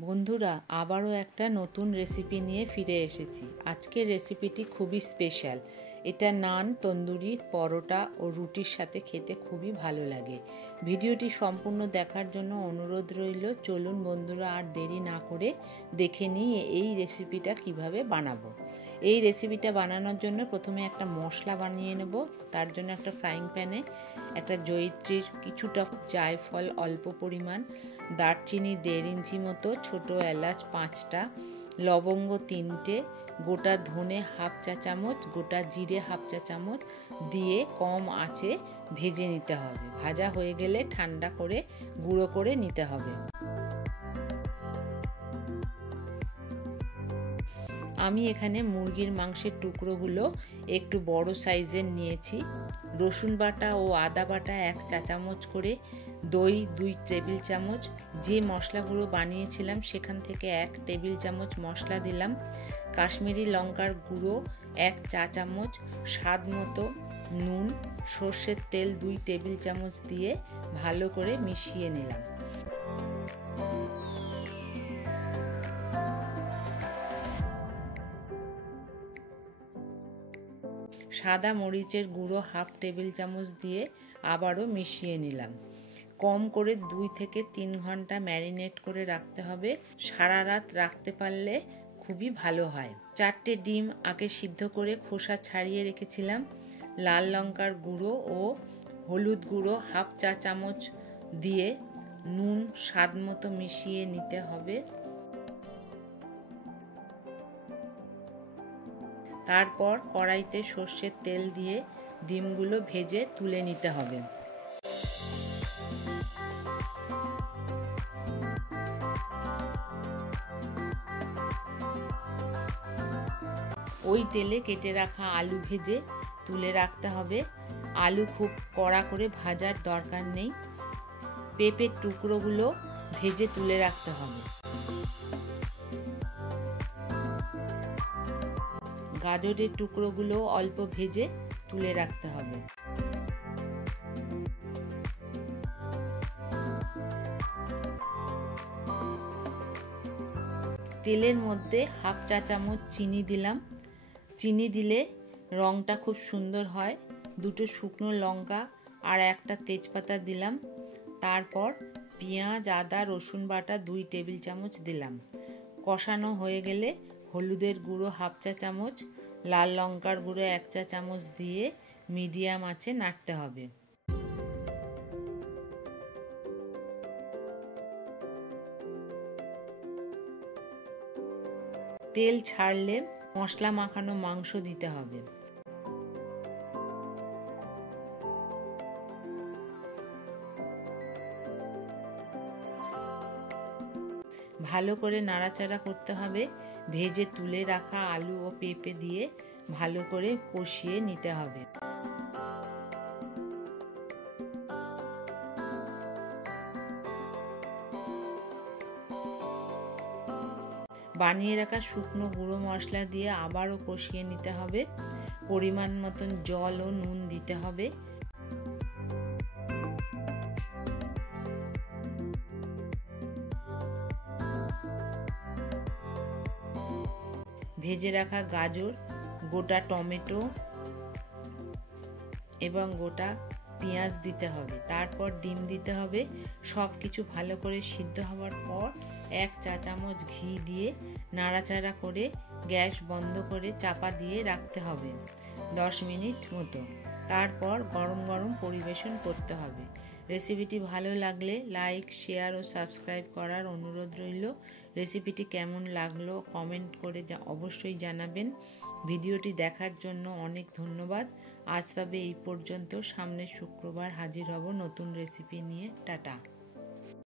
বন্ধুরা, আবারও একটা নতুন রেসিপি নিয়ে ফিরে এসেছি। আজকের রেসিপিটি খুবই স্পেশাল। এটা নান, তন্দুরি, পরোটা ও রুটির সাথে খেতে খুবই ভালো লাগে। ভিডিওটি সম্পূর্ণ দেখার জন্য অনুরোধ রইল। চলুন বন্ধুরা, আর দেরি না করে দেখে নিই এই রেসিপিটা কিভাবে বানাবো। এই রেসিপিটা বানানোর জন্য প্রথমে একটা মশলা বানিয়ে নেব। তার জন্য একটা ফ্রাইং প্যানে একটা জয়িত্রীর কিছুটা জায়ফল অল্প পরিমাণ, দারচিনি 1.5 ইঞ্চি মতো, ছোট এলাচ 5টা, লবঙ্গ 3টে, গোটা ধনে 1/2 চা চামচ, গোটা জিরে 1/2 চা চামচ দিয়ে কম আঁচে ভেজে নিতে হবে। ভাজা হয়ে গেলে ঠান্ডা করে গুঁড়ো করে নিতে হবে। আমি এখানে মুরগির মাংসের টুকরোগুলো একটু বড় সাইজের নিয়েছি। রসুন বাটা ও আদা বাটা 1 চা চামচ করে, দই 2 টেবিল চামচ, যে মশলা গুঁড়ো বানিয়েছিলাম সেখান থেকে 1 টেবিল চামচ মশলা দিলাম, কাশ্মীরি লঙ্কার গুঁড়ো 1 চা চামচ, স্বাদ মতো নুন, সর্ষের তেল 2 টেবিল চামচ দিয়ে ভালো করে মিশিয়ে নিলাম। সাদা মরিচের গুঁড়ো 1/2 টেবিল চামচ দিয়ে আবারও মিশিয়ে নিলাম। কম করে 2 থেকে 3 ঘন্টা ম্যারিনেট করে রাখতে হবে। সারা রাত রাখতে পারলে খুবই ভালো হয়। 4টে ডিম আগে সিদ্ধ করে খোসা ছাড়িয়ে রেখেছিলাম। লাল লঙ্কার গুঁড়ো ও হলুদ গুঁড়ো 1/2 চা চামচ দিয়ে নুন স্বাদ মতো মিশিয়ে নিতে হবে। তারপর কড়াইতে সর্ষের তেল দিয়ে ডিমগুলো ভেজে তুলে নিতে হবে। ওই তেলে কেটে রাখা আলু ভেজে তুলে রাখতে হবে। আলু খুব কড়া করে ভাজার দরকার নেই। পেঁপের টুকরোগুলো ভেজে তুলে রাখতে হবে। গাজরের টুকরোগুলো অল্প ভেজে তুলে রাখতে হবে। তেলের মধ্যে 1/2 চা চামচ চিনি দিলাম। চিনি দিলে রঙটা খুব সুন্দর হয়। 2টো শুকনো লঙ্কা আর একটা তেজপাতা দিলাম। তারপর পেঁয়াজ, আদা, রসুন বাটা 2 টেবিল চামচ দিলাম। কষানো হয়ে গেলে হলুদের গুঁড়ো 1/2 চা চামচ, লাল লঙ্কার গুঁড়ো 1 চা চামচ দিয়ে মিডিয়াম আঁচে নাড়তে হবে। তেল ছাড়লে মশলা মাখানো মাংস দিতে হবে। ভালো করে নাড়াচাড়া করতে হবে। ভেজে তুলে রাখা আলু ও পেঁপে দিয়ে ভালো করে কষিয়ে নিতে হবে। বানিয়ে রাখা শুকনো গুঁড়ো মশলা দিয়ে আবারও কষিয়ে নিতে হবে। পরিমাণ মতন জল ও নুন দিতে হবে। ভেজে রাখা গাজর, গোটা টমেটো এবং গোটা পেঁয়াজ দিতে হবে। তারপর ডিম দিতে হবে। সব কিছু ভালো করে সিদ্ধ হওয়ার পর 1 চা চামচ ঘি দিয়ে নাড়াচাড়া করে গ্যাস বন্ধ করে চাপা দিয়ে রাখতে হবে 10 মিনিট মতো। তারপর গরম গরম পরিবেশন করতে হবে। রেসিপিটি ভালো লাগলে লাইক, শেয়ার ও সাবস্ক্রাইব করার অনুরোধ রইল। রেসিপিটি কেমন লাগলো কমেন্ট করে অবশ্যই জানাবেন। ভিডিওটি দেখার জন্য অনেক ধন্যবাদ। আজ তবে এই পর্যন্ত। সামনের শুক্রবার হাজির হব নতুন রেসিপি নিয়ে। টাটা।